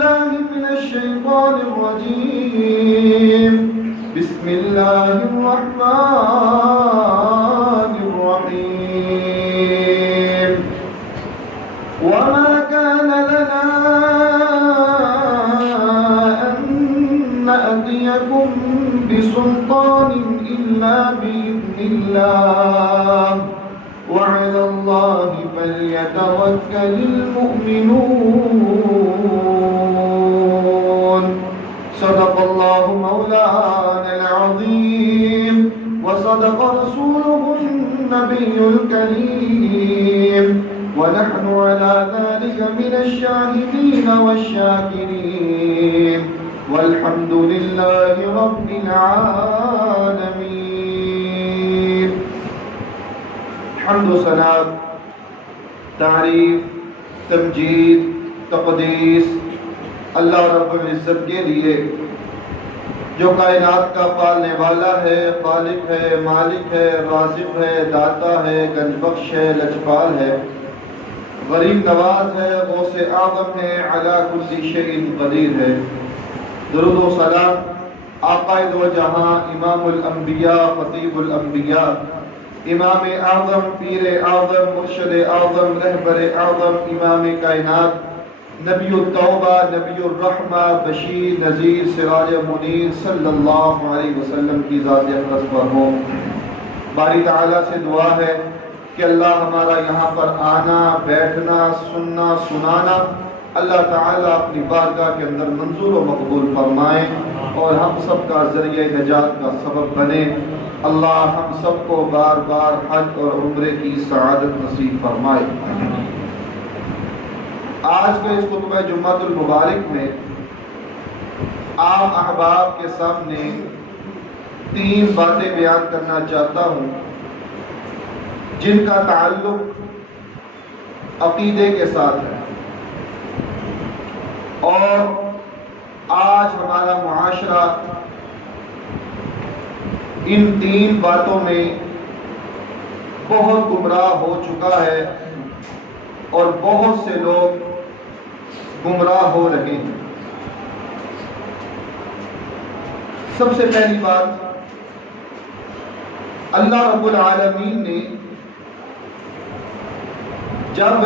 بالله من الشيطان الرجيم. بسم الله الرحمن الرحيم. وما كان لنا أن نأتيكم بسلطان إلا بإذن الله وعلى الله فليتوكل المؤمنون. صدق الله مولانا العظيم وصدق رسوله النبي الكريم ونحن على ذلك من الشاهدين والشاكرين والحمد لله رب العالمين. حمد و ثنا، تعریف، تمجید، تقدیس اللہ رب العزت کے لیے جو کائنات کا پالنے والا ہے، خالق ہے، مالک ہے، رازق ہے، داتا ہے، گنج بخش ہے، لجپال ہے، غریب نواز ہے، غوث اعظم ہے، علی کل شیء قدیر ہے. درود و سلام آقا دو جہاں، امام الانبیاء، خطیب الانبیاء، امام اعظم، پیر اعظم، مرشد اعظم، رہبر اعظم، امام کائنات، نبی التوبہ، نبی الرحمہ، بشیر، نذیر، سراج منیر صلی اللہ علیہ وسلم کی ذات اقدس پر ہو. باری تعالیٰ سے دعا ہے کہ اللہ ہمارا یہاں پر آنا، بیٹھنا، سننا، سنانا اللہ تعالیٰ اپنی بارگاہ کے اندر منظور و مقبول فرمائے اور ہم سب کا ذریعہ نجات کا سبب بنے. اللہ ہم سب کو بار بار حج اور عمرے کی سعادت نصیب فرمائے. آج کے اس خطبہ جمعۃ المبارک میں عام احباب کے سامنے 3 باتیں بیان کرنا چاہتا ہوں جن کا تعلق عقیدے کے ساتھ ہے. اور آج ہمارا معاشرہ ان 3 باتوں میں بہت گمراہ ہو چکا ہے اور بہت سے لوگ گمراہ ہو رہے ہیں. سب سے پہلی بات، اللہ رب العالمین نے جب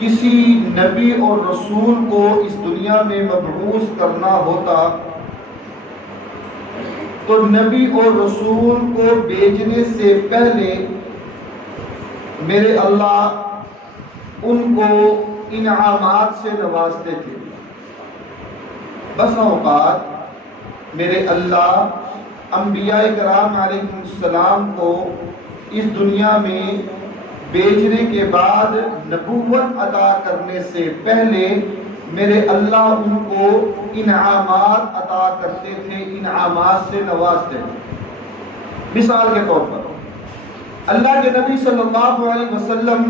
کسی نبی اور رسول کو اس دنیا میں مبعوث کرنا ہوتا تو نبی اور رسول کو بھیجنے سے پہلے میرے اللہ ان کو انعامات سے نوازتے تھے. بس اوقات میرے اللہ انبیاء کرام علیہ السلام کو اس دنیا میں بھیجنے کے بعد نبوت عطا کرنے سے پہلے میرے اللہ ان کو انعامات عطا کرتے تھے، انعامات سے نوازتے تھے. مثال کے طور پر اللہ کے نبی صلی اللہ علیہ وسلم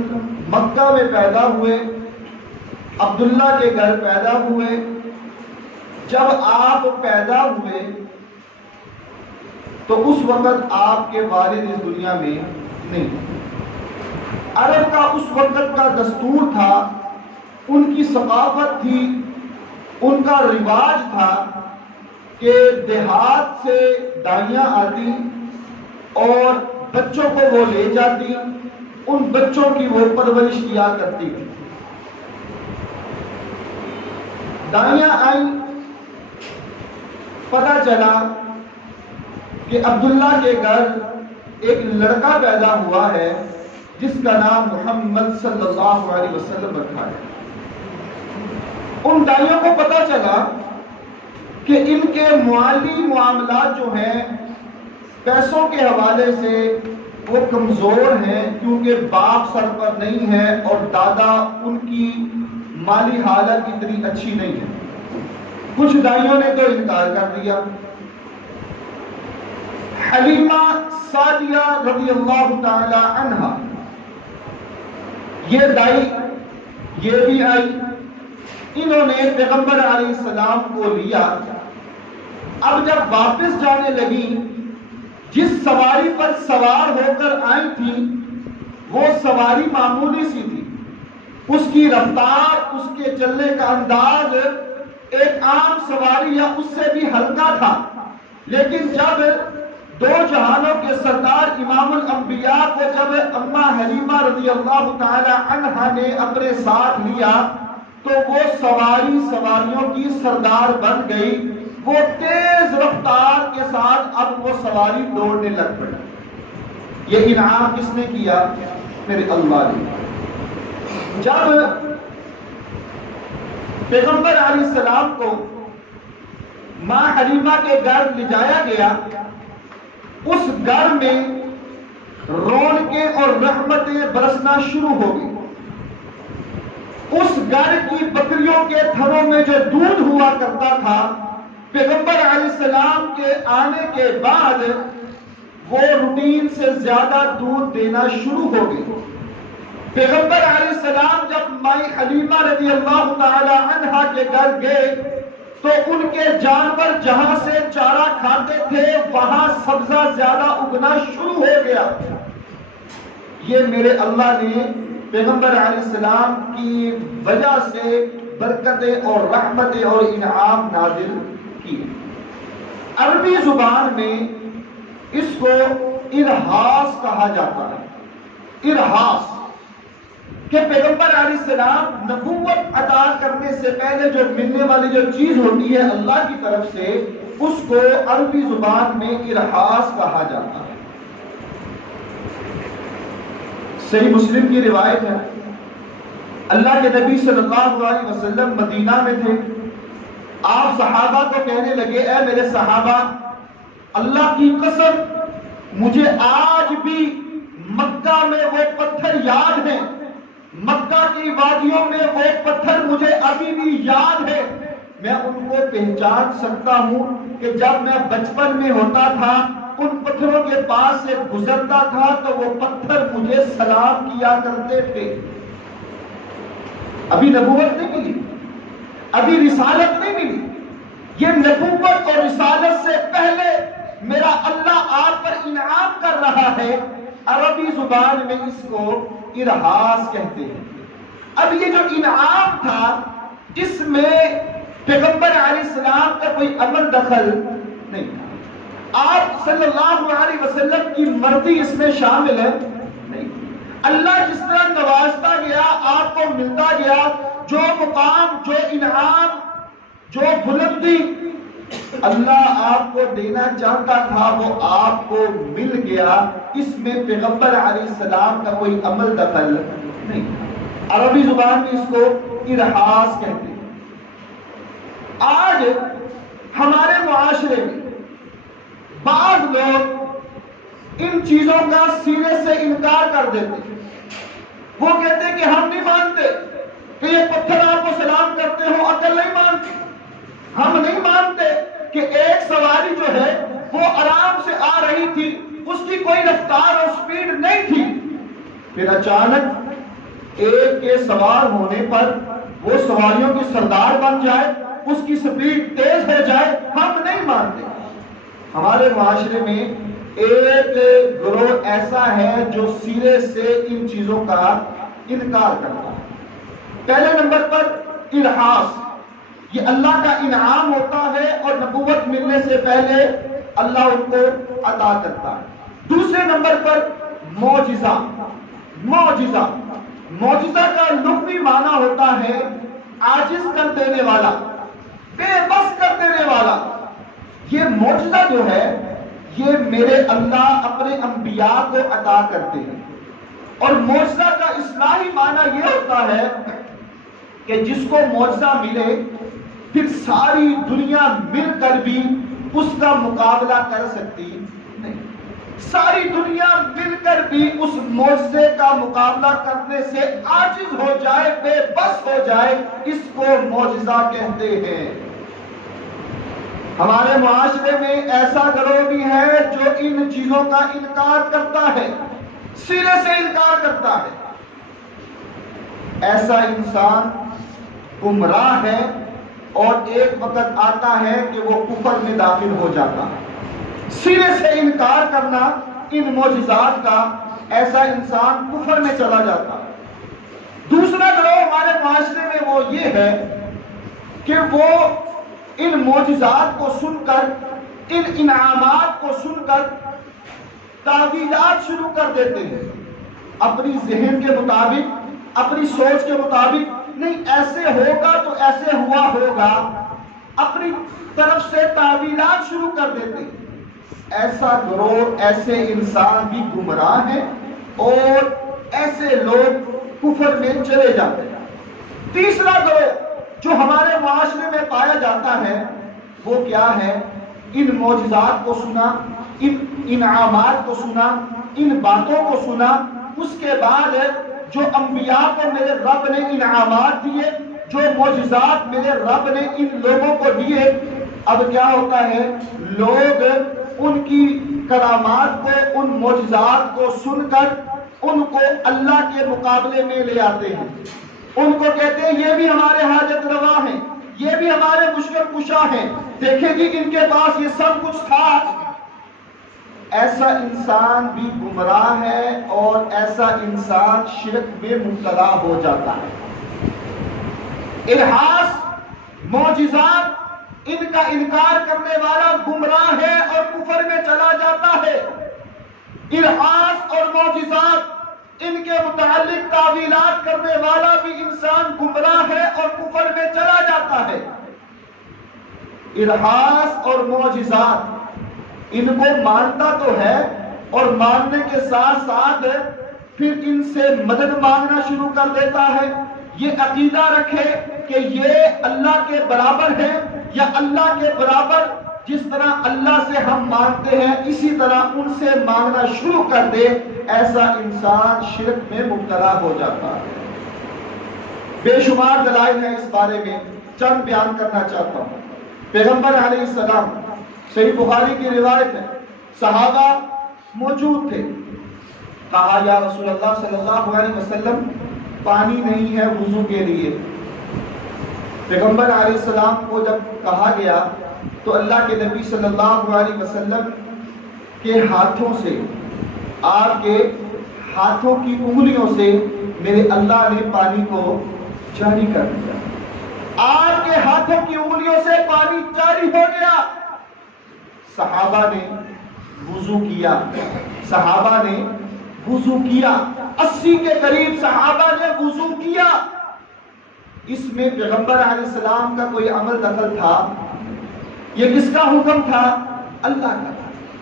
مکہ میں پیدا ہوئے، عبداللہ کے گھر پیدا ہوئے. جب آپ پیدا ہوئے تو اس وقت آپ کے والد اس دنیا میں نہیں. عرب کا اس وقت کا دستور تھا، ان کی ثقافت تھی، ان کا رواج تھا کہ دیہات سے دائیاں آتی اور بچوں کو وہ لے جاتی، ان بچوں کی وہ پرورش کیا کرتی تھی. دائیاں آئیں، پتہ چلا کہ عبداللہ کے گھر ایک لڑکا پیدا ہوا ہے جس کا نام محمد صلی اللہ علیہ وسلم رکھا ہے. ان دائیوں کو پتہ چلا کہ ان کے مالی معاملات جو ہیں پیسوں کے حوالے سے وہ کمزور ہیں، کیونکہ باپ سر پر نہیں ہے اور دادا ان کی مالی حالت اتنی اچھی نہیں ہے. کچھ دائیوں نے تو انکار کر دیا. حلیمہ سعدیہ رضی اللہ تعالی عنہا یہ دائی یہ بھی آئی. انہوں نے پیغمبر علیہ السلام کو لیا. اب جب واپس جانے لگی، جس سواری پر سوار ہو کر آئی تھی وہ سواری معمولی سی تھی. اس کی رفتار، اس کے چلنے کا انداز ایک عام سواری یا اس سے بھی ہلکا تھا، لیکن جب دو جہانوں کے سردار امام الانبیاء کو جب اماں حلیمہ رضی اللہ تعالی عنہا نے اپنے ساتھ لیا تو وہ سواریوں کی سردار بن گئی. وہ تیز رفتار کے ساتھ اب وہ سواری دوڑنے لگ پڑی. یہ انعام کس نے کیا؟ میرے اللہ نے. جب پیغمبر علیہ السلام کو ماں حلیمہ کے گھر لے جایا گیا، اس گھر میں رونقیں اور رحمتیں برسنا شروع ہو گئی. اس گھر کی بکریوں کے تھنوں میں جو دودھ ہوا کرتا تھا، پیغمبر علیہ السلام کے آنے کے بعد وہ روٹین سے زیادہ دودھ دینا شروع ہو گئی. پیغمبر علیہ السلام جب مائی حلیمہ رضی اللہ تعالی عنہا کے گھر گئے تو ان کے جانور جہاں سے چارہ کھاتے تھے وہاں سبزہ زیادہ اگنا شروع ہو گیا. یہ میرے اللہ نے پیغمبر علیہ السلام کی وجہ سے برکتیں اور رحمتیں اور انعام نازل کی. عربی زبان میں اس کو ارہاس کہا جاتا ہے. ارہاس کہ پیغمبر علیہ السلام نبوت عطا کرنے سے پہلے جو ملنے والی جو چیز ہوتی ہے اللہ کی طرف سے، اس کو عربی زبان میں ارہاس کہا جاتا ہے. صحیح مسلم کی روایت ہے، اللہ کے نبی صلی اللہ علیہ وسلم مدینہ میں تھے. آپ صحابہ کو کہنے لگے، اے میرے صحابہ، اللہ کی قسم مجھے آج بھی مکہ میں وہ پتھر یاد ہیں، مکہ کی وادیوں میں وہ پتھر مجھے ابھی بھی یاد ہے. میں ان کو پہچان سکتا ہوں کہ جب میں بچپن میں ہوتا تھا ان پتھروں کے پاس سے گزرتا تھا تو وہ پتھر مجھے سلام کیا کرتے تھے. ابھی نبوت نہیں ملی، ابھی رسالت نہیں ملی. یہ نبوت اور رسالت سے پہلے میرا اللہ آپ پر انعام کر رہا ہے. عربی زبان میں اس کو ارہاس کہتے ہیں. اب یہ جو انعام تھا اس میں پیغمبر علیہ السلام کا کوئی عمل دخل نہیں تھا. آپ صلی اللہ علیہ وسلم کی مرضی اس میں شامل ہے نہیں. اللہ جس طرح نوازتا گیا، آپ کو ملتا گیا، جو مقام، جو انعام، جو بلندی اللہ آپ کو دینا چاہتا تھا وہ آپ کو مل گیا. اس میں پیغمبر علیہ السلام کا کوئی عمل دخل نہیں. عربی زبان میں اس کو ارہاس کہتے ہیں. آج ہمارے معاشرے میں بعض لوگ ان چیزوں کا سینے سے انکار کر دیتے ہیں. وہ کہتے ہیں کہ ہم نہیں مانتے کہ یہ پتھر آپ کو سلام کرتے ہو، عقل نہیں مانتے. ہم نہیں مانتے کہ ایک سواری جو ہے وہ آرام سے آ رہی تھی، اس کی کوئی رفتار اور سپیڈ نہیں تھی. پھر اچانک ایک کے سوار ہونے پر وہ سواریوں کی سردار بن جائے، اس کی سپیڈ تیز ہو جائے. ہم نہیں مانتے. ہمارے معاشرے میں ایک گروہ ایسا ہے جو سرے سے ان چیزوں کا انکار کرتا ہے. پہلے نمبر پر ارہاس، یہ اللہ کا انعام ہوتا ہے اور نبوت ملنے سے پہلے اللہ ان کو عطا کرتا ہے. دوسرے نمبر پر معجزہ. معجزہ معجزہ کا لغوی معنی ہوتا ہے عاجز کر دینے والا، بے بس کر دینے والا. یہ معجزہ جو ہے یہ میرے اللہ اپنے انبیاء کو عطا کرتے ہیں. اور معجزہ کا اصطلاحی معنی یہ ہوتا ہے کہ جس کو معجزہ ملے پھر ساری دنیا مل کر بھی اس کا مقابلہ کر سکتی نہیں. ساری دنیا مل کر بھی اس معجزے کا مقابلہ کرنے سے عاجز ہو جائے، بے بس ہو جائے، اس کو معجزہ کہتے ہیں. ہمارے معاشرے میں ایسا گروہ بھی ہے جو ان چیزوں کا انکار کرتا ہے، سرے سے انکار کرتا ہے. ایسا انسان گمراہ ہے اور ایک وقت آتا ہے کہ وہ کفر میں داخل ہو جاتا ہے. سرے سے انکار کرنا ان معجزات کا، ایسا انسان کفر میں چلا جاتا ہے. دوسرا گروہ ہمارے معاشرے میں وہ یہ ہے کہ وہ ان معجزات کو سن کر، ان انعامات کو سن کر تعویلات شروع کر دیتے ہیں، اپنی ذہن کے مطابق، اپنی سوچ کے مطابق، نہیں ایسے ہوگا تو ایسے ہوا ہوگا، اپنی طرف سے تعویلات شروع کر دیتے ہیں۔ ایسا گروہ، ایسے انسان بھی گمراہ ہیں اور ایسے لوگ کفر میں چلے جاتے ہیں۔ تیسرا گروہ جو ہمارے معاشرے میں پایا جاتا ہے وہ کیا ہے؟ ان معجزات کو سنا، ان انعامات کو سنا، ان باتوں کو سنا، اس کے بعد جو انبیاء کو میرے رب نے انعامات دیے، جو معجزات میرے رب نے ان لوگوں کو دیے، اب کیا ہوتا ہے؟ لوگ ان کی کرامات کو، ان معجزات کو سن کر ان کو اللہ کے مقابلے میں لے آتے ہیں، ان کو کہتے ہیں یہ بھی ہمارے حاجت روا ہیں، یہ بھی ہمارے مشکل کشا ہیں، دیکھیں جی ان کے پاس یہ سب کچھ تھا۔ ایسا انسان بھی گمراہ ہے اور ایسا انسان شرک میں مبتلا ہو جاتا ہے۔ الحاص، معجزات، ان کا انکار کرنے والا گمراہ ہے اور کفر میں چلا جاتا ہے۔ الحاص اور معجزات، ان کے متعلق تعویلات کرنے والا بھی انسان گمراہ ہے اور کفر میں چلا جاتا ہے۔ الحاص اور معجزات، ان کو مانتا تو ہے اور ماننے کے ساتھ ساتھ پھر ان سے مدد مانگنا شروع کر دیتا ہے، یہ عقیدہ رکھے کہ یہ اللہ کے برابر ہے، یا اللہ کے برابر جس طرح اللہ سے ہم مانگتے ہیں اسی طرح ان سے مانگنا شروع کر دے، ایسا انسان شرک میں مبتلا ہو جاتا ہے۔ بے شمار دلائل ہیں اس بارے میں، چند بیان کرنا چاہتا ہوں۔ پیغمبر علیہ السلام، صحیح بخاری کی روایت ہے، صحابہ موجود تھے، کہا یا رسول اللہ صلی اللہ علیہ وسلم پانی نہیں ہے وضو کے لیے۔ پیغمبر علیہ السلام کو جب کہا گیا تو اللہ کے نبی صلی اللہ علیہ وسلم کے ہاتھوں سے، آپ کے ہاتھوں کی انگلیوں سے میرے اللہ نے پانی کو جاری کر دیا۔ آپ کے ہاتھوں کی انگلیوں سے پانی جاری ہو گیا۔ صحابہ نے وضو کیا، صحابہ نے وضو کیا، 80 کے قریب صحابہ نے وضو کیا۔ اس میں پیغمبر علیہ السلام کا کوئی عمل دخل تھا؟ یہ کس کا حکم تھا؟ اللہ کا۔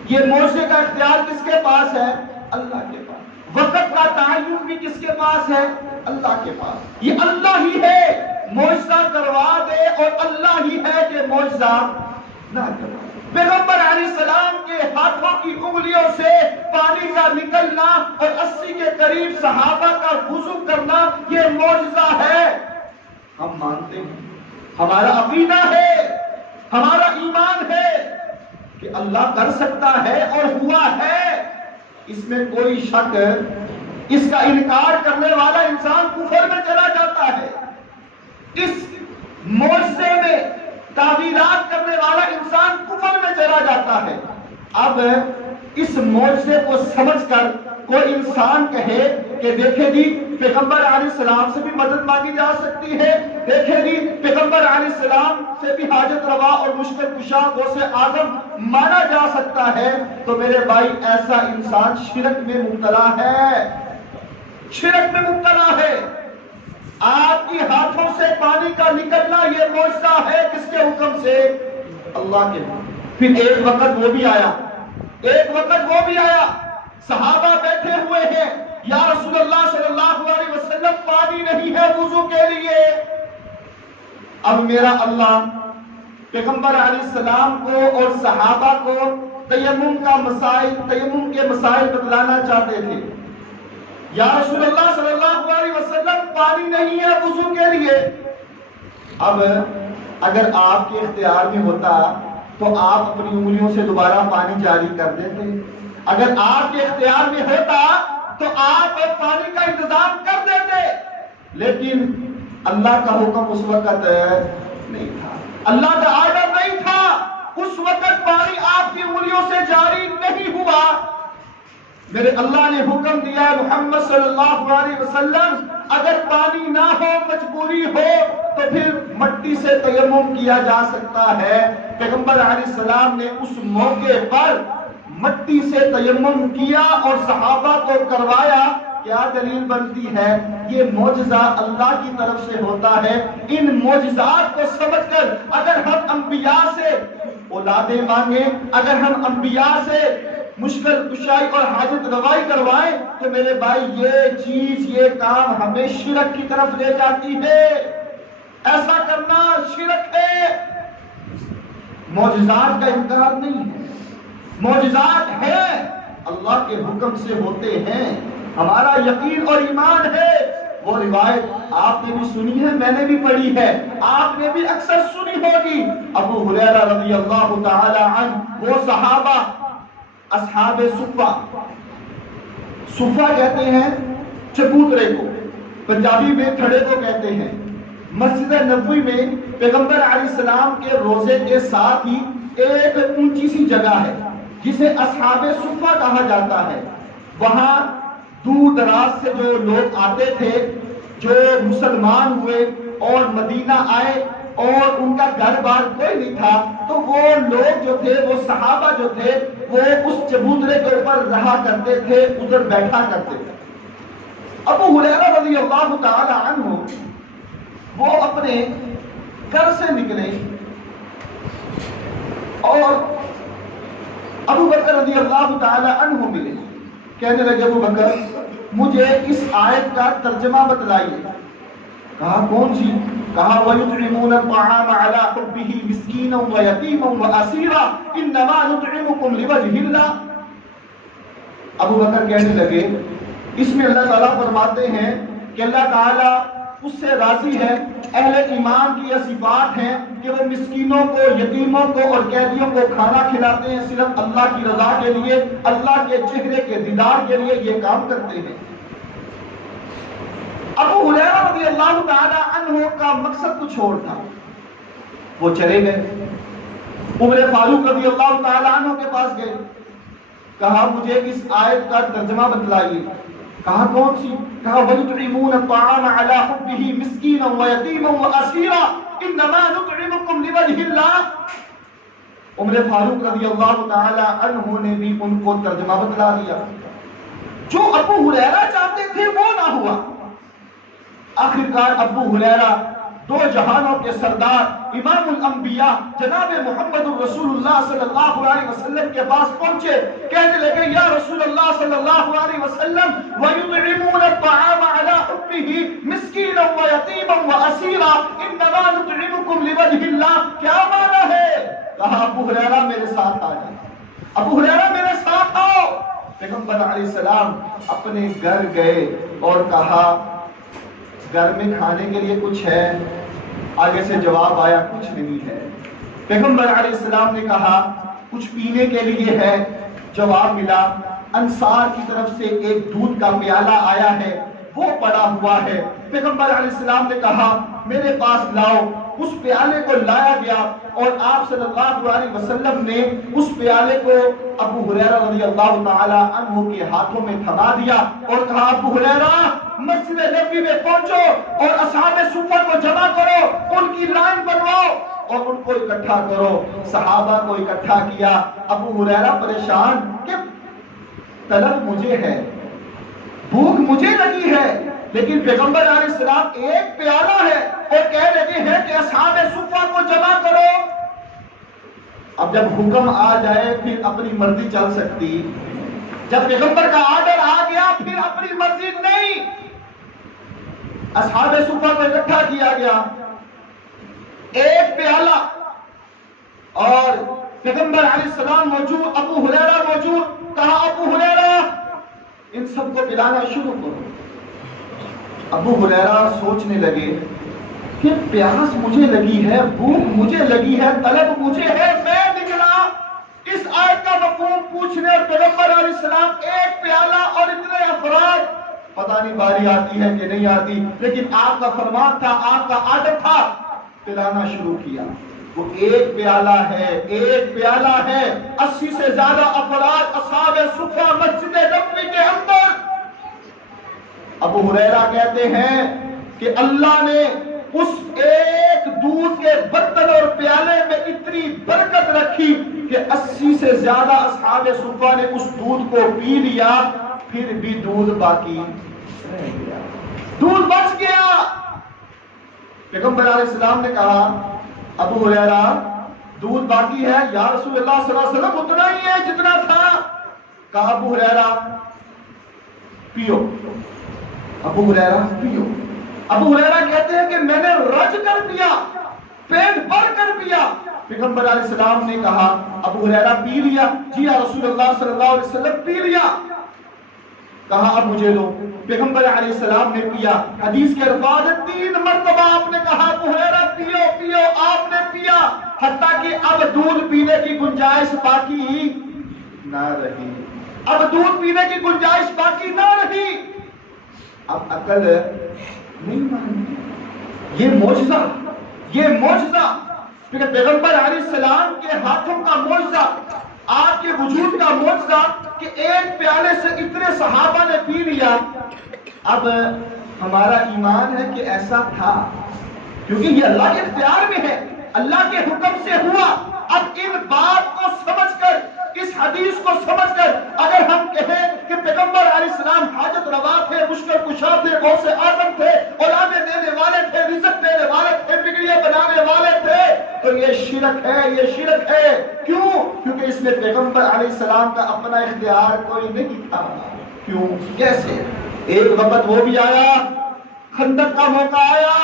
یہ معجزے کا اختیار کس کے پاس ہے؟ اللہ کے پاس۔ وقت کا تعین بھی کس کے پاس ہے؟ اللہ کے پاس۔ یہ اللہ ہی ہے معجزہ کروا دے اور اللہ ہی ہے کہ معجزہ نہ کروا۔ پیغمبر علیہ السلام کے ہاتھوں کی انگلیوں سے پانی کا نکلنا اور 80 کے قریب صحابہ کا وضو کرنا، یہ معجزہ ہے۔ ہم مانتے ہیں، ہمارا عقیدہ ہے، ہمارا ایمان ہے کہ اللہ کر سکتا ہے اور ہوا ہے، اس میں کوئی شک، اس کا انکار کرنے والا انسان کفر میں چلا جاتا ہے۔ اس معجزے میں تعویلات کرنے والا انسان کفر میں چلا جاتا ہے۔ اب اس معجزے کو سمجھ کر کوئی انسان کہے کہ دیکھیں جی پیغمبر علیہ السلام سے بھی مدد مانگی جا سکتی ہے، دیکھیں جی پیغمبر علیہ السلام سے بھی حاجت روا اور مشکل کشا غوث اعظم مانا جا سکتا ہے، تو میرے بھائی ایسا انسان شرک میں مبتلا ہے، شرک میں مبتلا ہے۔ آپ کی ہاتھوں سے پانی کا نکلنا یہ معجزہ ہے، کس کے حکم سے؟ اللہ کے۔ پھر ایک وقت وہ بھی آیا، ایک وقت وہ بھی آیا، صحابہ بیٹھے ہوئے ہیں، یا رسول اللہ صلی اللہ علیہ وسلم پانی نہیں ہے وضو کے لیے۔ اب میرا اللہ پیغمبر علیہ السلام کو اور صحابہ کو تیمم کے مسائل بتلانا چاہتے تھے۔ یا رسول اللہ صلی اللہ علیہ وسلم پانی نہیں ہے وضو کے لیے۔ اب اگر آپ کے اختیار میں ہوتا تو آپ اپنی انگلیوں سے دوبارہ پانی جاری کر دیتے، اگر آپ کے اختیار میں ہوتا تو آپ پانی کا انتظام کر دیتے، لیکن اللہ کا حکم اس وقت نہیں تھا، اللہ کا آرڈر نہیں تھا، اس وقت پانی آپ کی انگلیوں سے جاری نہیں ہوا۔ میرے اللہ نے حکم دیا محمد صلی اللہ علیہ وسلم اگر پانی نہ ہو مجبوری ہو تو پھر مٹی سے تیمم کیا جا سکتا ہے۔ پیغمبر علیہ السلام نے اس موقع پر مٹی سے تیمم کیا اور صحابہ کو کروایا۔ کیا دلیل بنتی ہے؟ یہ معجزہ اللہ کی طرف سے ہوتا ہے۔ ان معجزات کو سمجھ کر اگر ہم انبیاء سے اولادیں مانگیں، اگر ہم انبیاء سے مشکل کشائی اور حاجت روائی کروائیں تو میرے بھائی یہ چیز، یہ کام ہمیں شرک کی طرف لے جاتی ہے۔ ایسا کرنا شرک ہے۔ معجزات کا انکار نہیں ہے، معجزات ہے، اللہ کے حکم سے ہوتے ہیں، ہمارا یقین اور ایمان ہے۔ وہ روایت آپ نے بھی سنی ہے، میں نے بھی پڑھی ہے، آپ نے بھی اکثر سنی ہوگی۔ ابو ہریرہ رضی اللہ تعالی عنہ، وہ صحابہ اصحاب صفہ، صفہ کہتے ہیں چبوترے کو، پنجابی میں تھڑے کو کہتے ہیں۔ مسجد نبوی میں پیغمبر علیہ السلام کے روزے کے ساتھ ہی ایک اونچی سی جگہ ہے جسے اصحاب صفہ کہا جاتا ہے۔ وہاں دور دراز سے جو لوگ آتے تھے، جو مسلمان ہوئے اور مدینہ آئے اور ان کا گھر بار کوئی نہیں تھا، تو وہ لوگ جو تھے، وہ صحابہ جو تھے، وہ اس چبوترے کے اوپر رہا کرتے تھے، ادھر بیٹھا کرتے تھے۔ ابو ہریرہ رضی اللہ تعالی عنہ وہ اپنے گھر سے نکلے اور ابو بکر رضی اللہ تعالی عنہ ملے۔ کہنے لگے ابو بکر مجھے اس آیت کا ترجمہ بتلائیے۔ کہا کون سی؟ کہا وَيُطْعِمُونَ الطَّعَامَ عَلَى حُبِّهِ مِسْكِينًا وَيَتِيمًا وَأَسِيرًا إِنَّمَا نُطْعِمُكُمْ لِوَجْهِ اللَّهِ۔ ابو بکر کہنے لگے اس میں اللہ تعالیٰ فرماتے ہیں کہ اللہ تعالیٰ اس سے راضی ہے، اہل ایمان کی یہ صفات ہیں کہ وہ مسکینوں کو، یتیموں کو اور قیدیوں کو کھانا کھلاتے ہیں، صرف اللہ کی رضا کے لیے، اللہ کے چہرے کے دیدار کے لیے یہ کام کرتے ہیں۔ ابو ہریرہ رضی اللہ تعالی عنہ کا مقصد کچھ اور تھا، وہ چلے گئے، عمر فاروق رضی اللہ تعالی عنہ کے پاس گئے، کہا مجھے اس آیت کا ترجمہ بتلائیے۔ کہا کون سی؟ کہا وَيُطْعِمُونَ الطَّعَامَ عَلَى حُبِّهِ مِسْكِينًا وَيَتِيمًا وَأَسِيرًا إِنَّمَا نُطْعِمُكُمْ لِوَجْهِ اللَّهِ۔ عمر فاروق رضی اللہ تعالی عنہ نے بھی ان کو ترجمہ بتلا دیا۔ جو ابو ہریرہ چاہتے تھے وہ نہ ہوا۔ آخرکار ابو ہریرہ دو جہانوں کے سردار امام الانبیاء جناب محمد رسول اللہ صلی اللہ علیہ وسلم کے پاس پہنچے، کہنے لگے یا رسول اللہ صلی اللہ علیہ وسلم وَيُطْعِمُونَ الطَّعَامَ عَلَى حُبِّهِ مِسْكِينًا وَيَتِيمًا وَأَسِيرًا إِنَّمَا نُطْعِمُكُمْ لِوَجْهِ اللَّهِ۔ کیا معنی ہے؟ کہا ابو ہریرہ میرے ساتھ آ جائے، ابو ہریرہ میرے ساتھ آؤ۔ پیغمبر علیہ السلام اپنے گھر گئے اور کہا گھر میں کھانے کے لیے کچھ ہے؟ آگے سے جواب آیا کچھ نہیں ہے۔ پیغمبر علیہ السلام نے کہا کچھ پینے کے لیے ہے؟ جواب ملا انصار کی طرف سے ایک دودھ کا پیالہ آیا ہے، وہ پڑا ہوا ہے۔ پیغمبر علیہ السلام نے کہا میرے پاس لاؤ۔ اس پیالے کو لایا گیا اور آپ صلی اللہ علیہ وسلم نے اس پیالے کو ابو ہریرہ رضی اللہ تعالی عنہ کے ہاتھوں میں تھما دیا اور کہا ابو ہریرہ مسجد نبوی میں پہنچو اور اصحاب صفہ کو جمع کرو، ان کی لائن بنواؤ اور ان کو اکٹھا کرو۔ صحابہ کو اکٹھا کیا۔ ابو ہریرہ پریشان کہ طلب مجھے ہے، بھوک مجھے لگی ہے، لیکن پیغمبر علیہ السلام ایک پیالہ ہے اور کہہ رہے ہیں کہ اصحاب صفہ کو جمع کرو۔ اب جب حکم آ جائے پھر اپنی مرضی چل سکتی، جب پیغمبر کا آرڈر آ گیا پھر اپنی مرضی نہیں۔ اصحاب صفہ کو اکٹھا کیا گیا، ایک پیالہ، اور پیغمبر علیہ السلام موجود، ابو ہریرہ موجود۔ کہا ابو ہریرہ ان سب کو پلانا شروع کرو۔ ابو ہریرہ سوچنے لگے کہ پیاس مجھے لگی ہے، بھوک مجھے لگی ہے، طلب مجھے ہے، میں نکلا اس آیت کا مفہوم پوچھنے، اور پیغمبر علیہ السلام ایک پیالہ اور اتنے افراد، پتہ نہیں باری آتی ہے کہ نہیں آتی، لیکن آپ کا فرمان تھا، آپ کا آرڈر تھا، پلانا شروع کیا۔ وہ ایک پیالہ ہے 80 سے زیادہ افراد اصحاب صفہ مسجد نبوی کے اندر. ابو ہریرہ کہتے ہیں کہ اللہ نے اس ایک دودھ کے برتن اور پیالے میں اتنی برکت رکھی کہ 80 سے زیادہ اصحاب صفہ نے اس دودھ کو پی لیا، پھر بھی دودھ باقی رہ گیا، دودھ بچ گیا. پیغمبر علیہ السلام نے کہا ابو ہریرہ دودھ باقی ہے؟ یا رسول اللہ صلی اللہ علیہ وسلم اتنا ہی ہے جتنا تھا. کہا ابو ہریرہ پیو. ابو ہریرہ پیو. ابو ہریرہ کہتے ہیں کہ میں نے رج کر پیا، پیٹ بھر کر پیا. پیغمبر علیہ السلام نے کہا ابو ہریرہ پی لیا؟ جی یا رسول اللہ صلی اللہ علیہ وسلم پی لیا. کہا اب مجھے دو. پیغمبر علیہ السلام نے پیا. حدیث کے الفاظ 3 مرتبہ آپ نے کہا ابو ہریرہ پیو پیو، آپ نے پیا، حتیٰ کہ اب دودھ پینے کی گنجائش باقی نہ رہی. اب دودھ پینے کی گنجائش باقی نہ رہی. اب عقل نہیں مانی. یہ معجزہ پیغمبر علیہ السلام کے ہاتھوں کا معجزہ، آپ کے وجود کا معجزہ کہ ایک پیالے سے اتنے صحابہ نے پی لیا. اب ہمارا ایمان ہے کہ ایسا تھا، کیونکہ یہ اللہ کے اختیار میں ہے، اللہ کے حکم سے ہوا. اب ان بات کو سمجھ کر، اس حدیث کو سمجھ کر اگر ہم کہیں کہ پیغمبر علیہ السلام حاجت روا تھے، مشکل کشا تھے، غوث اعظم تھے، اولادیں دینے والے تھے، رزق دینے والے تھے، بگڑیاں بنانے والے تھے، تو یہ شرک ہے. کیوں؟ کیونکہ اس میں پیغمبر علیہ السلام کا اپنا اختیار کوئی نہیں تھا. کیوں؟ کیسے؟ ایک وقت وہ بھی آیا، خندق کا موقع آیا،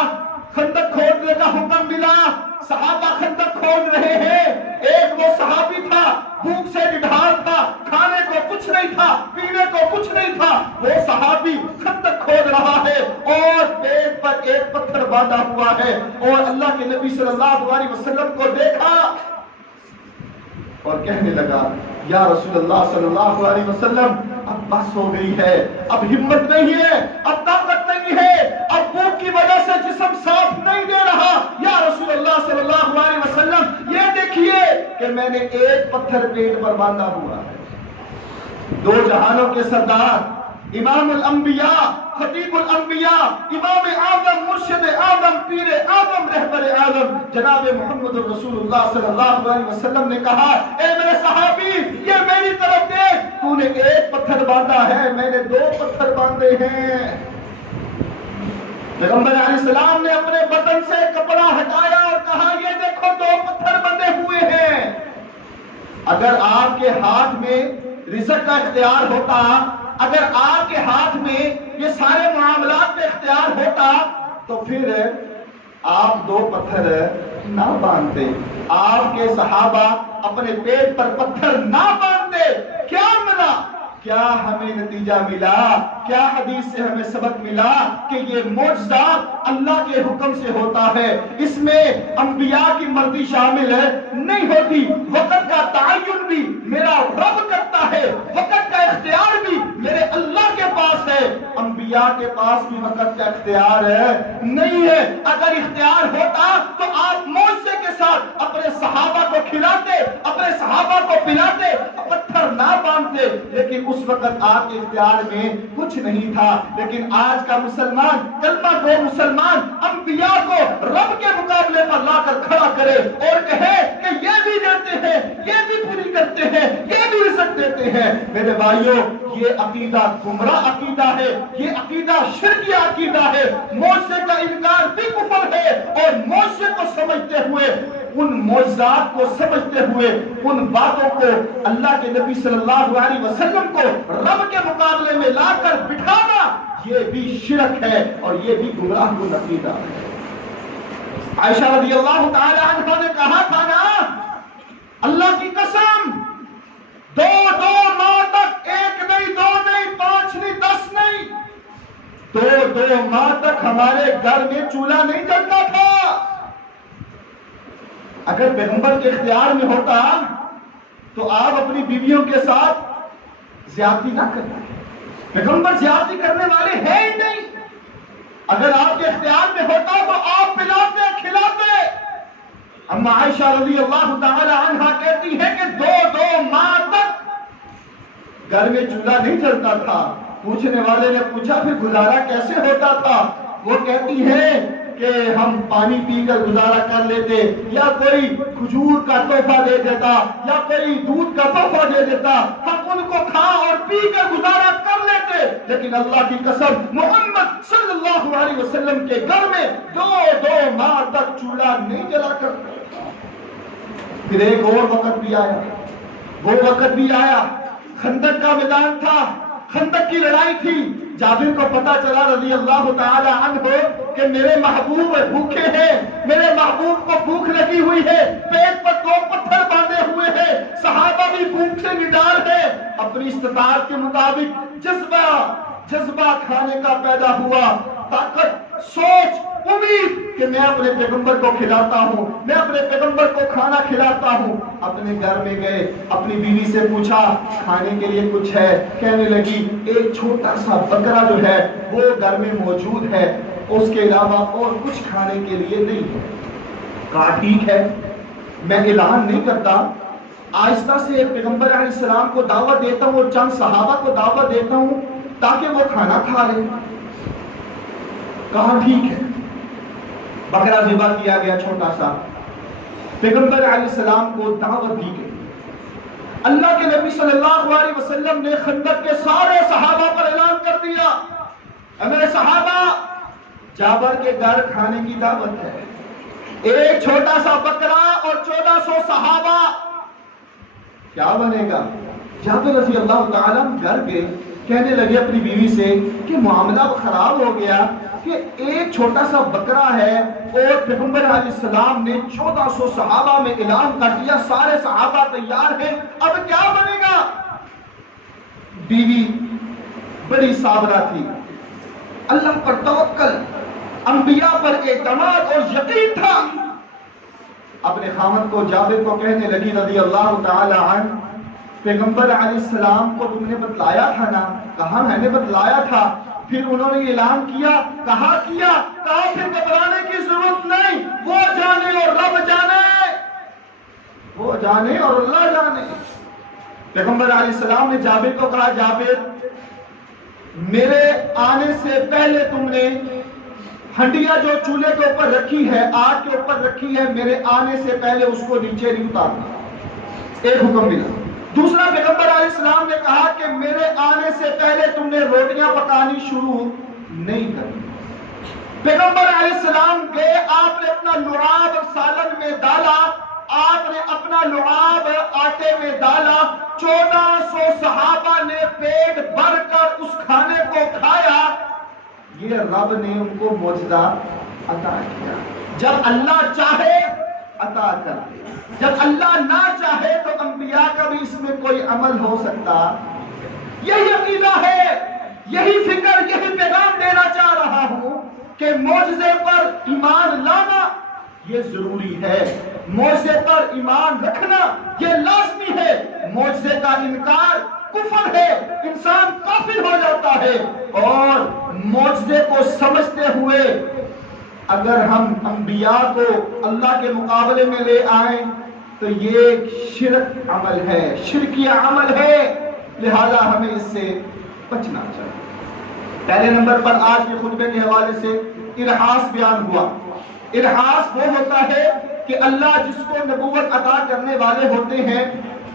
خندق کھودنے کا حکم ملا، صحابہ خندق کھود رہے ہیں. ایک وہ صحابی تھا، بھوک سے نڈھال تھا، کھانے کو کچھ نہیں تھا، پینے کو کچھ نہیں تھا. وہ صحابی خندق کھود رہا ہے اور پیٹ پر ایک پتھر باندھا ہوا ہے، اور اللہ کے نبی صلی اللہ علیہ وسلم کو دیکھا اور کہنے لگا یا رسول اللہ صلی اللہ علیہ وسلم اب بس ہو گئی ہے، اب ہمت نہیں ہے، اب طاقت نہیں ہے، اب بھوک کی وجہ سے جسم ساتھ نہیں دے رہا. یا رسول اللہ صلی اللہ علیہ وسلم یہ دیکھیے کہ میں نے ایک پتھر پیٹ پر باندھا ہوا ہے. 2 جہانوں کے سردار، امام الانبیاء، خطیب الانبیاء، امام اعظم، مرشد اعظم، پیر اعظم، رہبر اعظم جناب محمد رسول اللہ صلی اللہ علیہ وسلم نے کہا اے میرے صحابی یہ میری طرف دیکھ، تو نے ایک پتھر باندھا ہے، میں نے 2 پتھر باندھے ہیں. پیغمبر علیہ السلام نے اپنے بدن سے کپڑا ہٹایا اور کہا یہ دیکھو 2 پتھر بندھے ہوئے ہیں. اگر آپ کے ہاتھ میں رزق کا اختیار ہوتا، اگر آپ کے ہاتھ میں یہ سارے معاملات کا اختیار ہوتا تو پھر آپ 2 پتھر نہ باندھتے، آپ کے صحابہ اپنے پیٹ پر پتھر نہ باندھتے. کیا ملا؟ کیا ہمیں نتیجہ ملا؟ کیا حدیث سے ہمیں سبق ملا کہ یہ معجزہ اللہ کے حکم سے ہوتا ہے، اس میں انبیاء کی مرضی شامل نہیں ہوتی. وقت کا تعین بھی میرا رب کرتا ہے، وقت کا اختیار بھی میرے اللہ کے پاس ہے، انبیاء کے پاس بھی وقت کا اختیار نہیں ہے. اگر اختیار ہوتا تو آپ معجزے کے ساتھ اپنے صحابہ کو کھلاتے، اپنے صحابہ کو پلاتے، پتھر نہ باندھتے. لیکن اس وقت آپ کے اختیار میں کچھ نہیں تھا. لیکن آج کا مسلمان، کلمہ گو مسلمان، انبیاء کو رب کے مقابلے پر لا کر کھڑا کرے اور کہے کہ یہ بھی دیتے ہیں، یہ بھی پوری کرتے ہیں، یہ بھی رزق دیتے ہیں. میرے بھائیوں یہ عقیدہ گمراہ عقیدہ ہے، یہ عقیدہ شرکیہ عقیدہ ہے. معجزے کا انکار بھی کفر ہے، اور معجزے کو سمجھتے ہوئے، ان معجزات کو سمجھتے ہوئے، ان باتوں کو اللہ کے نبی صلی اللہ علیہ وسلم کو رب کے مقابلے میں لا کر بٹھانا، یہ بھی شرک ہے اور یہ بھی گمراہ کن عقیدہ ہے. عائشہ رضی اللہ تعالی عنہ نے کہا تھا نا، اللہ کی قسم 2 ماہ تک، 1 نہیں، 2 نہیں، 5 نہیں، 10 نہیں، 2 ماہ تک ہمارے گھر میں چولہا نہیں جلتا تھا. اگر پیغمبر کے اختیار میں ہوتا تو آپ اپنی بیویوں کے ساتھ زیادتی نہ کرتے. پیغمبر زیادتی کرنے والے ہیں ہی نہیں. اگر آپ کے اختیار میں ہوتا تو آپ پلاتے، کھلاتے. اما عائشہ رضی اللہ تعالی عنہا کہتی ہے کہ 2 ماہ تک گھر میں چولہا نہیں جلتا تھا۔ پوچھنے والے نے پوچھا پھر گزارا کیسے ہوتا تھا؟ وہ کہتی ہے کہ ہم پانی پی کر گزارا کر لیتے، یا کوئی کھجور کا تحفہ دے دیتا، یا کوئی دودھ کا تحفہ دے دیتا، ہم ان کو کھا اور پی کر گزارا کر لیتے۔ لیکن اللہ کی قسم محمد صلی اللہ علیہ وسلم کے گھر میں 2 ماہ تک چولہا نہیں جلا کرتا۔ پھر ایک اور وقت بھی آیا، وہ وقت بھی آیا، خندق کا میدان تھا، خندق کی لڑائی تھی۔ جابر کو پتا چلا رضی اللہ تعالی عنہ کہ میرے محبوب بھوکے ہیں، میرے محبوب کو بھوک لگی ہوئی ہے، پیٹ پر 2 پتھر باندھے ہوئے ہیں، صحابہ بھی بھوک سے نڈال ہے۔ اپنی استطاعت کے مطابق جذبہ کھانے کا پیدا ہوا، طاقت، سوچ، امید کہ میں اپنے پیغمبر کو کھلاتا ہوں، میں اپنے پیغمبر کو کھانا کھلاتا ہوں۔ اپنے گھر میں گئے، اپنی بیوی سے پوچھا کھانے کے لیے کچھ ہے؟ کہنے لگی ایک چھوٹا سا بکرا جو ہے وہ گھر میں موجود ہے، اس کے علاوہ اور کچھ کھانے کے لیے نہیں ہے۔ کہا ٹھیک ہے، میں اعلان نہیں کرتا، آہستہ سے پیغمبر علیہ السلام کو دعوت دیتا ہوں اور چند صحابہ کو دعوت دیتا ہوں تاکہ وہ کھانا کھا لیں۔ کہا ٹھیک ہے، بکرا ذبح کیا گیا چھوٹا سا، پیغمبر علیہ السلام کو دعوت دی گئی۔ اللہ کے نبی صلی اللہ علیہ وسلم نے خندق کے سارے صحابہ پر اعلان کر دیا، میرے صحابہ جابر کے گھر کھانے کی دعوت ہے، ایک چھوٹا سا بکرا اور 1400 صحابہ، کیا بنے گا؟ جابر رضی اللہ تعالیٰ گھر گئے، کہنے لگے اپنی بیوی سے کہ معاملہ خراب ہو گیا کہ ایک چھوٹا سا بکرا ہے اور پیغمبر علیہ السلام نے 1400 صحابہ میں اعلان کر دیا، سارے صحابہ تیار ہیں، اب کیا بنے گا؟ بیوی بڑی صابرہ تھی، اللہ پر توکل، انبیاء پر اعتماد اور یقین تھا۔ اپنے خاوند کو جابر کو کہنے لگی رضی اللہ تعالی عنہ، پیغمبر علیہ السلام کو تم نے بتلایا تھا نا؟ کہا میں نے بتلایا تھا۔ پھر انہوں نے اعلان کیا، کہا پھر گھبرانے کی ضرورت نہیں، وہ جانے اور رب جانے، وہ جانے اور اللہ جانے۔ پیغمبر علیہ السلام نے جابر کو کہا جابر میرے آنے سے پہلے تم نے ہنڈیا جو چولہے کے اوپر رکھی ہے، آگ کے اوپر رکھی ہے، میرے آنے سے پہلے اس کو نیچے نہیں اتارنا، ایک حکم ملا۔ دوسرا پیغمبر علیہ السلام نے کہا کہ میرے آنے سے پہلے تم نے روٹیاں پکانی شروع نہیں کرنی۔ پیغمبر علیہ السلام گئے، آپ نے اپنا لعاب سالن میں ڈالا، آپ نے اپنا لعاب آٹے میں ڈالا، 1400 صحابہ نے پیٹ بھر کر اس کھانے کو کھایا۔ یہ رب نے ان کو معجزہ عطا کیا۔ جب اللہ چاہے عطا کر دے، جب اللہ نہ چاہے تو انبیاء کا بھی اس میں کوئی عمل ہو سکتا۔ یہی عقیدہ ہے، یہی فکر، یہی پیغام دینا چاہ رہا ہوں کہ معجزے پر ایمان لانا یہ ضروری ہے، معجزے پر ایمان رکھنا یہ لازمی ہے۔ معجزے کا انکار کفر ہے، انسان کافر ہو جاتا ہے۔ اور معجزے کو سمجھتے ہوئے اگر ہم انبیاء کو اللہ کے مقابلے میں لے آئیں تو یہ ایک شرک عمل ہے، شرکیہ عمل ہے، لہذا ہمیں اس سے بچنا چاہیے۔ پہلے نمبر پر آج کے خطبے کے حوالے سے ارہاس بیان ہوا۔ ارہاس وہ ہوتا ہے کہ اللہ جس کو نبوت عطا کرنے والے ہوتے ہیں،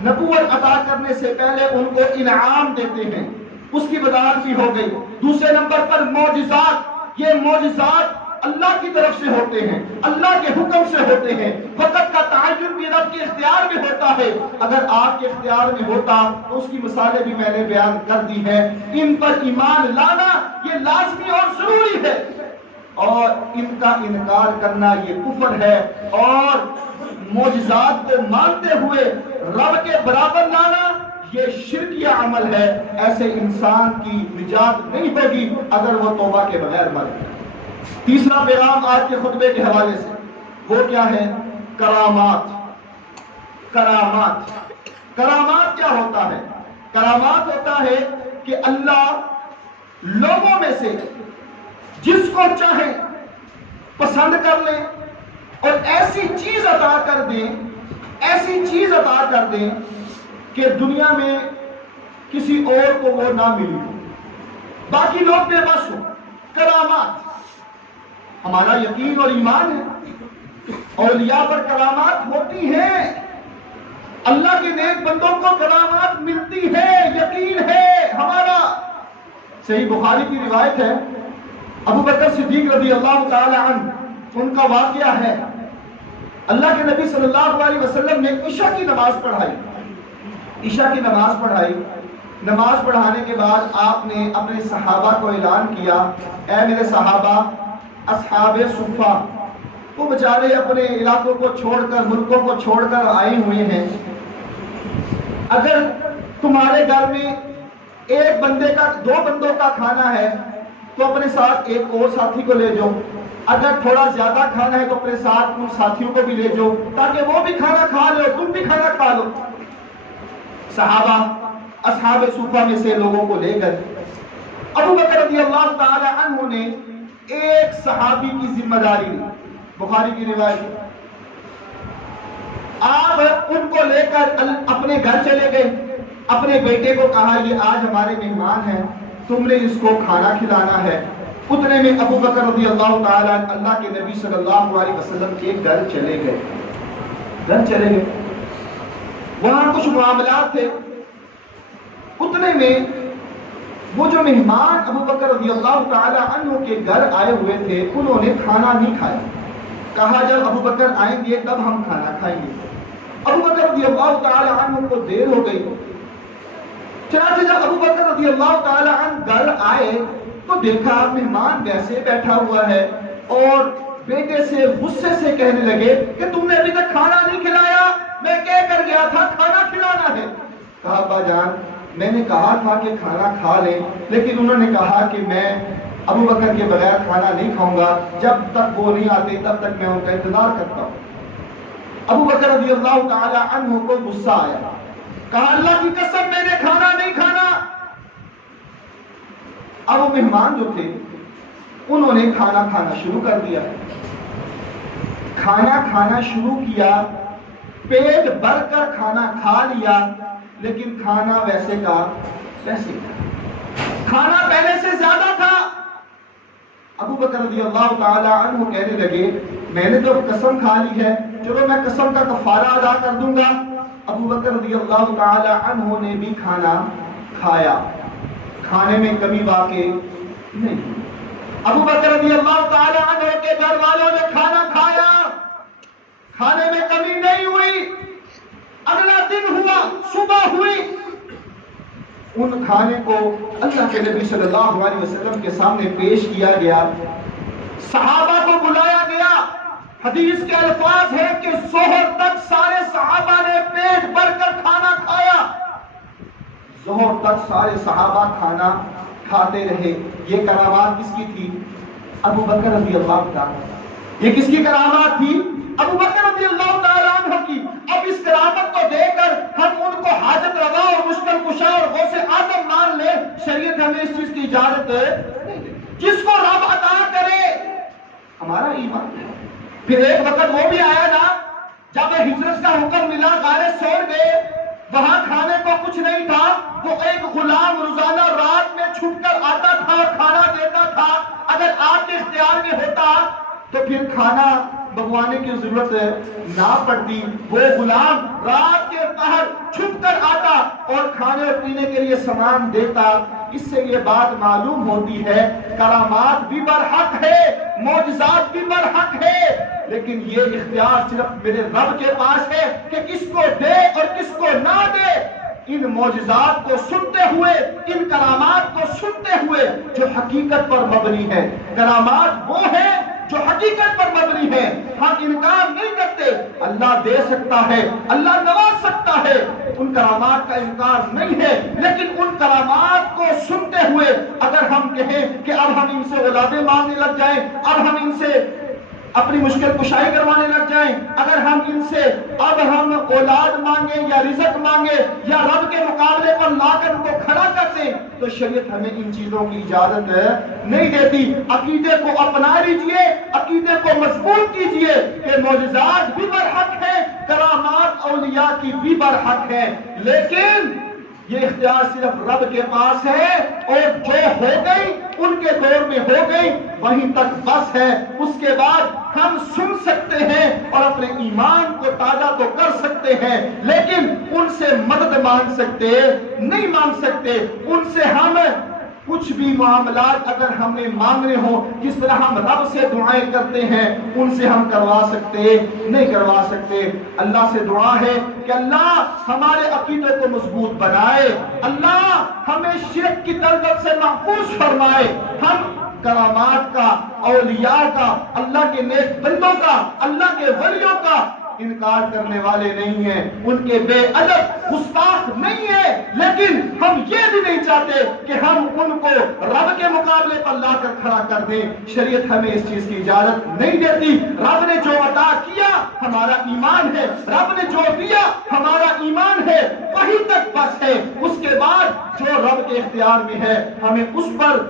نبوت عطا کرنے سے پہلے ان کو انعام دیتے ہیں، اس کی وضاحت بھی ہو گئی۔ دوسرے نمبر پر معجزات، یہ معجزات اللہ کی طرف سے ہوتے ہیں، اللہ کے حکم سے ہوتے ہیں، وقت کا تعین بھی رب کے اختیار میں ہوتا ہے۔ اگر آپ کے اختیار میں ہوتا تو اس کی مثالیں بھی میں نے بیان کر دی ہیں۔ ان پر ایمان لانا یہ لازمی اور ضروری ہے، اور ان کا انکار کرنا یہ کفر ہے، اور معجزات کو مانتے ہوئے رب کے برابر لانا یہ شرکیہ عمل ہے۔ ایسے انسان کی نجات نہیں ہوگی اگر وہ توبہ کے بغیر مر جائے۔ تیسرا پیغام آج کے خطبے کے حوالے سے وہ کیا ہے؟ کرامات۔ کرامات کرامات کیا ہوتا ہے؟ کرامات ہوتا ہے کہ اللہ لوگوں میں سے جس کو چاہے پسند کر لے اور ایسی چیز عطا دیں، ایسی چیز عطا کر دیں کہ دنیا میں کسی اور کو وہ نہ ملی ہو، باقی لوگ بے بس ہو۔ کرامات ہمارا یقین اور ایمان ہے، اولیاء پر کرامات ہوتی ہیں، اللہ کے نیک بندوں کو کرامات ملتی ہے، یقین ہے ہمارا۔ صحیح بخاری کی روایت ہے، ابو بکر صدیق رضی اللہ تعالی عنہ، ان کا واقعہ ہے، اللہ کے نبی صلی اللہ علیہ وسلم نے عشاء کی نماز پڑھائی، عشاء کی نماز پڑھائی، نماز پڑھانے کے بعد آپ نے اپنے صحابہ کو اعلان کیا، اے میرے صحابہ، اصحاب صفہ، وہ بیچارے اپنے علاقوں کو چھوڑ کر، ملکوں کو چھوڑ کر آئے ہوئے ہیں، اگر تمہارے گھر میں ایک بندے کا، دو بندوں کا کھانا ہے تو اپنے ساتھ ایک اور ساتھی کو لے جاؤ، اگر تھوڑا زیادہ کھانا ہے تو اپنے ساتھ ان ساتھیوں کو بھی لے جاؤ تاکہ وہ بھی کھانا کھا لو، تم بھی کھانا کھا لو۔ صحابہ اصحاب صفہ میں سے لوگوں کو لے کر ابو بکر رضی اللہ تعالی عنہ نے ایک صحابی کی ذمہ داری لی، بخاری کی روایت، آپ ان کو لے کر اپنے گھر چلے گئے، اپنے بیٹے کو کہا یہ آج ہمارے مہمان ہیں، تم نے اس کو کھانا کھلانا ہے۔ اتنے میں ابو بکر رضی اللہ تعالیٰ اللہ کے نبی صلی اللہ علیہ وسلم کے گھر چلے گئے، وہاں کچھ معاملات تھے، اتنے میں وہ جو مہمان ابو بکر رضی اللہ تعالیٰ عنہ کے گھر آئے ہوئے تھے، انہوں نے کھانا نہیں کھایا، کہا جب ابو بکر آئیں گے تب ہم کھانا کھائیں گے۔ ابو بکر رضی اللہ تعالیٰ عنہ کو دیر ہو گئی، چنانچہ جب ابو بکر رضی اللہ تعالیٰ عنہ گھر آئے تو دیکھا مہمان ویسے بیٹھا ہوا ہے، اور بیٹے سے غصے سے کہنے لگے کہ تم نے ابھی تک کھانا نہیں کھلایا، میں کہہ کر گیا تھا کھانا کھلانا ہے۔ کہا ابا جان میں نے کہا تھا کہ کھانا کھا لیں، لیکن انہوں نے کہا کہ میں ابو بکر کے بغیر کھانا نہیں کھاؤں گا، جب تک وہ نہیں آتے تب تک میں ان کا انتظار کرتا ہوں۔ ابو بکر رضی اللہ تعالی عنہ کو غصہ آیا، کہا اللہ کی قسم میں نے کھانا نہیں کھانا۔ اب وہ مہمان جو تھے انہوں نے کھانا کھانا شروع کر دیا، کھانا کھانا شروع کیا، پیٹ بھر کر کھانا کھا لیا، لیکن کھانا ویسے کا ویسے کھانا پہلے سے زیادہ تھا۔ ابو بکر رضی اللہ تعالی عنہ کہنے لگے میں نے تو قسم کھا لی ہے، چلو میں قسم کا کفارہ ادا کر دوں گا۔ ابو بکر رضی اللہ تعالی عنہ نے بھی کھانا کھایا، کھانے میں کمی واقع نہیں۔ ابو بکر رضی اللہ تعالی عنہ کے گھر والوں نے کھانا کھایا، کھانے میں کمی نہیں ہوئی۔ اگلا دن ہوا، صبح ہوئی، ان کھانے کو اللہ کے نبی صلی اللہ علیہ وسلم کے سامنے پیش کیا گیا، صحابہ کو بلایا گیا۔ حدیث کے الفاظ ہے کہ ظہر تک سارے صحابہ نے پیٹ بھر کر کھانا کھایا، ظہر تک سارے صحابہ کھانا کھاتے رہے۔ یہ کرامات کس کی تھی؟ ابو بکر رضی اللہ تعالی۔ یہ کس کی کرامات تھی؟ ابو بکر رضی اللہ تعالیٰ عنہ کی۔ اب اس کرامت کو دے کر ہم ان کو حاجت روا اور مشکل کشا اور غوث اعظم مان لیں، شریعت ہمیں اس چیز کی اجازت نہیں دے۔ جس کو رب عطا کرے ہمارا ایمان ہے۔ پھر ایک وقت وہ بھی آیا نا جب ہجرت کا حکم ملا، غار سور گئے، وہاں کھانے کو کچھ نہیں تھا، وہ ایک غلام روزانہ رات میں چھپ کر آتا تھا اور کھانا دیتا تھا۔ اگر آپ کے اختیار میں ہوتا تو پھر کھانا بگوانے کی ضرورت نہ پڑتی، وہ غلام رات کے پہر چھپ کر آتا اور کھانے اور پینے کے لیے سامان دیتا۔ اس سے یہ بات معلوم ہوتی ہے کرامات بھی برحق ہے، معجزات بھی برحق ہے، لیکن یہ اختیار صرف میرے رب کے پاس ہے کہ کس کو دے اور کس کو نہ دے۔ ان معجزات کو سنتے ہوئے، ان کرامات کو سنتے ہوئے جو حقیقت پر مبنی ہے، کرامات وہ ہے جو حقیقت پر مبنی ہے، ہم انکار نہیں کرتے۔ اللہ دے سکتا ہے، اللہ نواز سکتا ہے، ان کرامات کا انکار نہیں ہے، لیکن ان کرامات کو سنتے ہوئے اگر ہم کہیں کہ اب ہم ان سے اولادیں مانگنے لگ جائیں، اب ہم ان سے اپنی مشکل کشائی کروانے لگ جائیں، اگر ہم ان سے اب ہم اولاد مانگیں یا رزق مانگیں یا رب کے مقابلے پر لا کر ان کو کھڑا کر دیں، تو شریعت ہمیں ان چیزوں کی اجازت نہیں دیتی۔ عقیدے کو اپنا لیجئے، عقیدے کو مضبوط کیجئے کہ معجزات بھی برحق ہیں، اولیاء کی بھی برحق ہے، لیکن یہ اختیار صرف رب کے پاس ہے، اور جو ہو گئی ان کے دور میں ہو گئی، وہیں تک بس ہے۔ اس کے بعد ہم سن سکتے ہیں اور اپنے ایمان کو تازہ تو کر سکتے ہیں، لیکن ان سے مدد مانگ سکتے نہیں، مانگ سکتے ان سے ہم کچھ بھی معاملات اگر ہمیں مانگنے ہوں، جس طرح ہم رب سے دعائیں کرتے ہیں، ان سے ہم کروا سکتے نہیں کروا سکتے۔ اللہ سے دعا ہے کہ اللہ ہمارے عقیدے کو مضبوط بنائے، اللہ ہمیں شرک کی دلدل سے محفوظ فرمائے، ہم کرامات کا، اولیاء کا، اللہ کے نیک بندوں کا، اللہ کے ولیوں کا انکار کرنے والے نہیں ہیں، ان کے بے ادب گستاخ نہیں ہیں، لیکن ہم یہ بھی نہیں چاہتے کہ ہم ان کو رب کے مقابلے پر لا کر کھڑا کر دیں۔ شریعت ہمیں اس چیز کی اجازت نہیں دیتی۔ رب نے جو عطا کیا ہمارا ایمان ہے، رب نے جو دیا ہمارا ایمان ہے، وہی تک بس ہے۔ اس کے بعد جو رب کے اختیار میں ہے ہمیں اس پر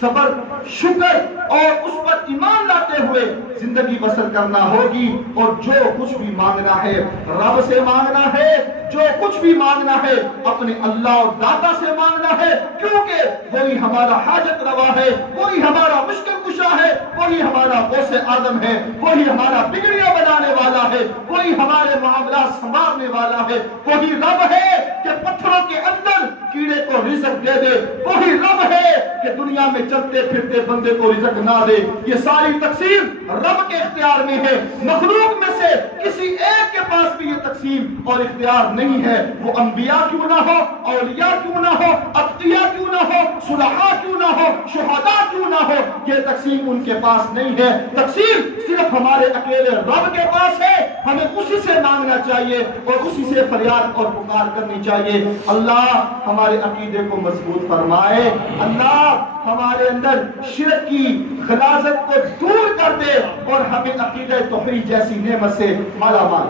صبر، شکر اور اس پر ایمان لاتے ہوئے زندگی بسر کرنا ہوگی، اور جو کچھ بھی مانگنا ہے رب سے مانگنا ہے، جو کچھ بھی مانگنا ہے اپنے اللہ اور داتا سے مانگنا ہے، کیونکہ وہی ہمارا حاجت روا ہے، وہی ہمارا مشکل کشا ہے، وہی ہمارا غوث آدم ہے، وہی ہمارا بگڑیاں بنانے والا ہے، وہی ہمارے معاملات سنبھالنے والا ہے، وہی رب ہے کہ پتھروں کے اندر کیڑے کو رزق دے دے، وہی رب ہے کہ دنیا میں چلتے پھرتے بندے کو رزق نہ دے۔ یہ ساری تقسیم رب کے اختیار میں ہے، مخلوق میں سے کسی ایک کے پاس بھی یہ تقسیم اور اختیار نہیں ہے، وہ انبیاء کیوں نہ ہو، اولیاء کیوں نہ ہو، اتقیاء کیوں نہ ہو، صلحاء کیوں نہ ہو، شہداء کیوں نہ ہو، یہ تقسیم ان کے پاس نہیں ہے۔ تقسیم صرف ہمارے اکیلے رب کے پاس ہے، ہمیں اسی سے مانگنا چاہیے اور اسی سے فریاد اور پکار کرنی چاہیے۔ اللہ ہمارے عقیدے کو مضبوط فرمائے، اللہ ہمارے اندر شرک کی غلاظت کو دور کر دے اور ہمیں عقیدہ توحید جیسی نعمت سے مالا مال